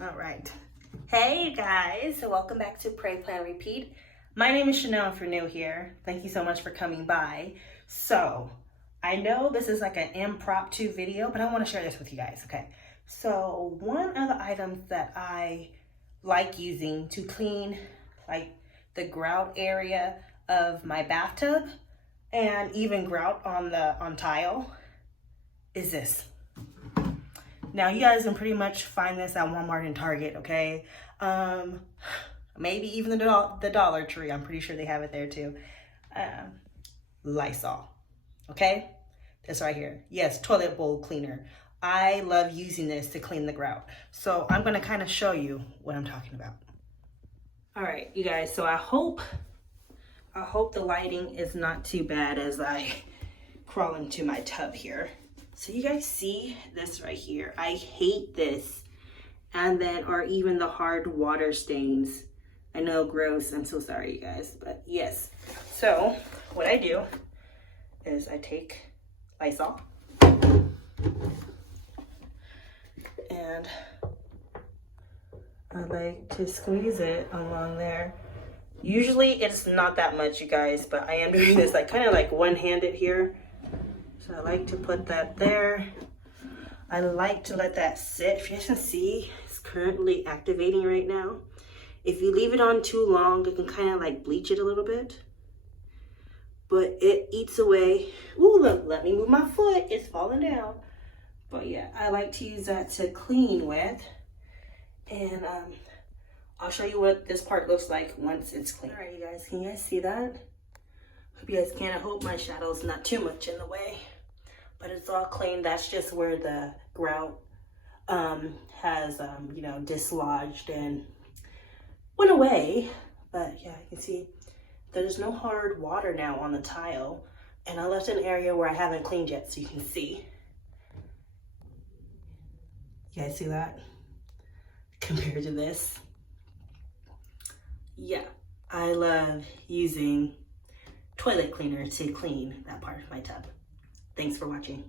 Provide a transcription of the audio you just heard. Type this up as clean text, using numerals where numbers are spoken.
All right. Hey you guys, so welcome back to Pray.Plan.Repeat. My name is Chanel if you're new here. Thank you so much for coming by. So, I know this is like an impromptu video, but I want to share this with you guys, okay? So, one of the items that I like using to clean like the grout area of my bathtub and even grout on tile is this. Now you guys can pretty much find this at Walmart and Target, okay? Maybe even the Dollar Tree. I'm pretty sure they have it there too. Lysol, okay? This right here. Yes, toilet bowl cleaner. I love using this to clean the grout. So I'm gonna kind of show you what I'm talking about. All right, you guys, so I hope the lighting is not too bad as I crawl into my tub here. So you guys see this right here? I hate this. And then, or even the hard water stains. I know, gross, I'm so sorry you guys, but yes. So what I do is I take Lysol and I like to squeeze it along there. Usually it's not that much, you guys, but I am doing this like kind of like one-handed here. So I like to put that there. I like to let that sit. If you guys can see, it's currently activating right now. If you leave it on too long, it can kind of like bleach it a little bit. But it eats away. Ooh, look, let me move my foot. It's falling down. But yeah, I like to use that to clean with. And I'll show you what this part looks like once it's clean. All right, you guys, can you guys see that? Hope you guys can. I hope my shadow's not too much in the way. But it's all clean. That's just where the grout has, you know, dislodged and went away. But yeah, you can see there's no hard water now on the tile. And I left an area where I haven't cleaned yet, so you can see. You guys see that? Compared to this. Yeah, I love using toilet cleaner to clean that part of my tub. Thanks for watching.